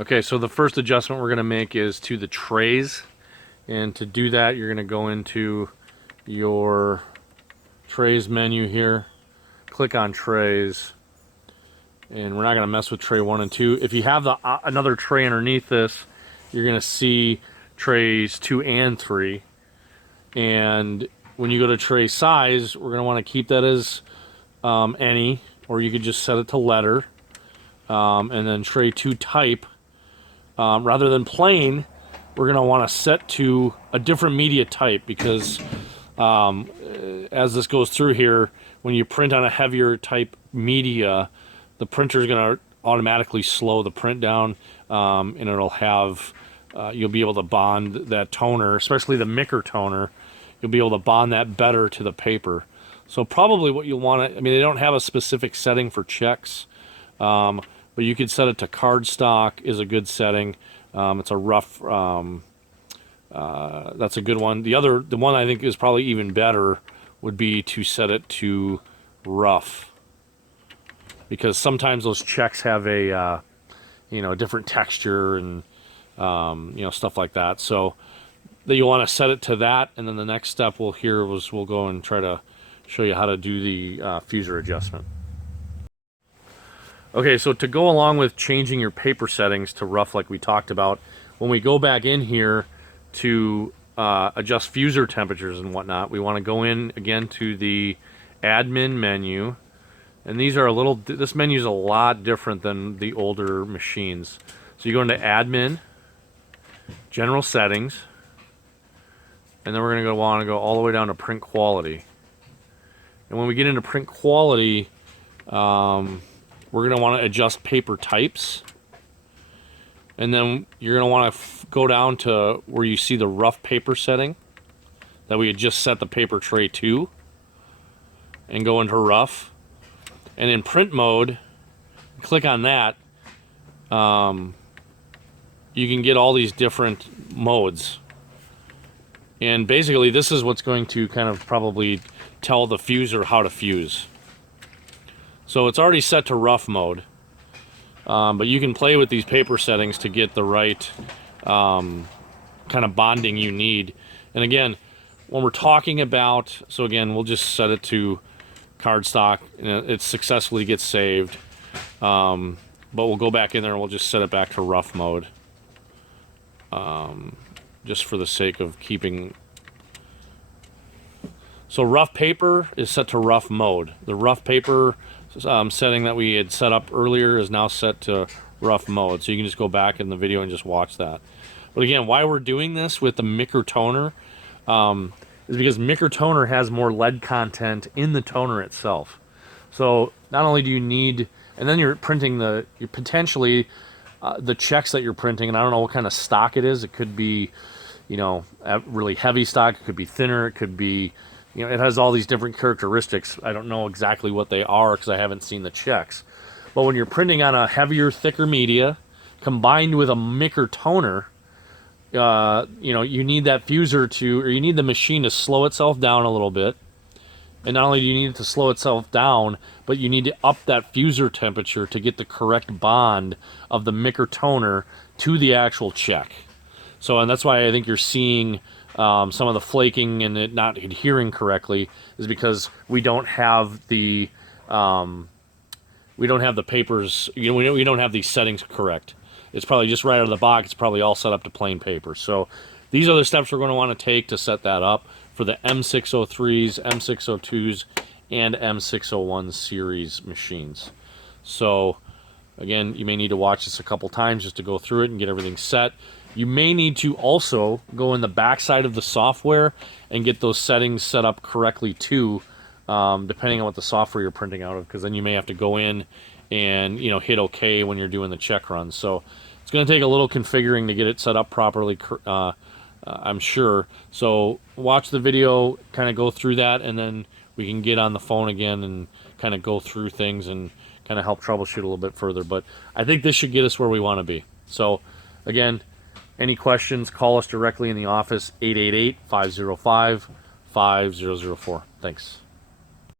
Okay, so the first adjustment we're going to make is to the trays. And to do that, you're going to go into your trays menu here, click on trays, and we're not going to mess with tray 1 and 2. If you have the another tray underneath this, you're going to see trays 2 and 3. And when you go to tray size, we're going to want to keep that as any, or you could just set it to letter. And then tray 2 type, rather than plain, we're going to want to set to a different media type, because as this goes through here, when you print on a heavier type media, the printer is going to automatically slow the print down, and it'll have, you'll be able to bond that toner, especially the Micker toner, you'll be able to bond that better to the paper. So probably what you'll want to, I mean, they don't have a specific setting for checks, but you could set it to cardstock is a good setting. It's a rough, that's a good one. The one I think is probably even better would be to set it to rough, because sometimes those checks have a, you know, different texture and, you know, stuff like that. So that you want to set it to that, and then the next step we'll go and try to show you how to do the fuser adjustment. Okay, so to go along with changing your paper settings to rough like we talked about, when we go back in here to adjust fuser temperatures and whatnot, we want to go in again to the admin menu, and these are this menu is a lot different than the older machines. So you go into admin, general settings, and then we're going to want to go all the way down to print quality. And when we get into print quality, we're going to want to adjust paper types. And then you're going to want to go down to where you see the rough paper setting that we had just set the paper tray to, and go into rough. And in print mode, click on that. You can get all these different modes. And basically this is what's going to kind of probably tell the fuser how to fuse. So it's already set to rough mode, but you can play with these paper settings to get the right kind of bonding you need. And again, when we're talking about, so again, we'll just set it to cardstock, and it successfully gets saved. But we'll go back in there and we'll just set it back to rough mode, just for the sake of keeping. So rough paper is set to rough mode. The rough paper setting that we had set up earlier is now set to rough mode. So you can just go back in the video and just watch that. But again, why we're doing this with the Micker toner is because Micker toner has more lead content in the toner itself. So not only do you need, and then you're printing you're potentially the checks that you're printing, and I don't know what kind of stock it is. It could be, you know, really heavy stock. It could be thinner. It could be, you know, it has all these different characteristics. I don't know exactly what they are because I haven't seen the checks. But when you're printing on a heavier, thicker media, combined with a Micker toner, you know, you need that fuser to, or you need the machine to slow itself down a little bit. And not only do you need it to slow itself down, but you need to up that fuser temperature to get the correct bond of the Micker toner to the actual check. So, and that's why I think you're seeing some of the flaking and it not adhering correctly, is because we don't have the papers, you know, we don't have these settings correct. It's probably just right out of the box. It's probably all set up to plain paper. So these are the steps we're going to want to take to set that up for the M603s, M602s, and M601 series machines. So again, you may need to watch this a couple times just to go through it and get everything set. You may need to also go in the back side of the software and get those settings set up correctly too, depending on what the software you're printing out of, because then you may have to go in and, you know, hit OK when you're doing the check run. So it's going to take a little configuring to get it set up properly, I'm sure. So watch the video, kind of go through that, and then we can get on the phone again and kind of go through things and kind of help troubleshoot a little bit further. But I think this should get us where we want to be. So again, any questions, call us directly in the office, 888-505-5004. Thanks.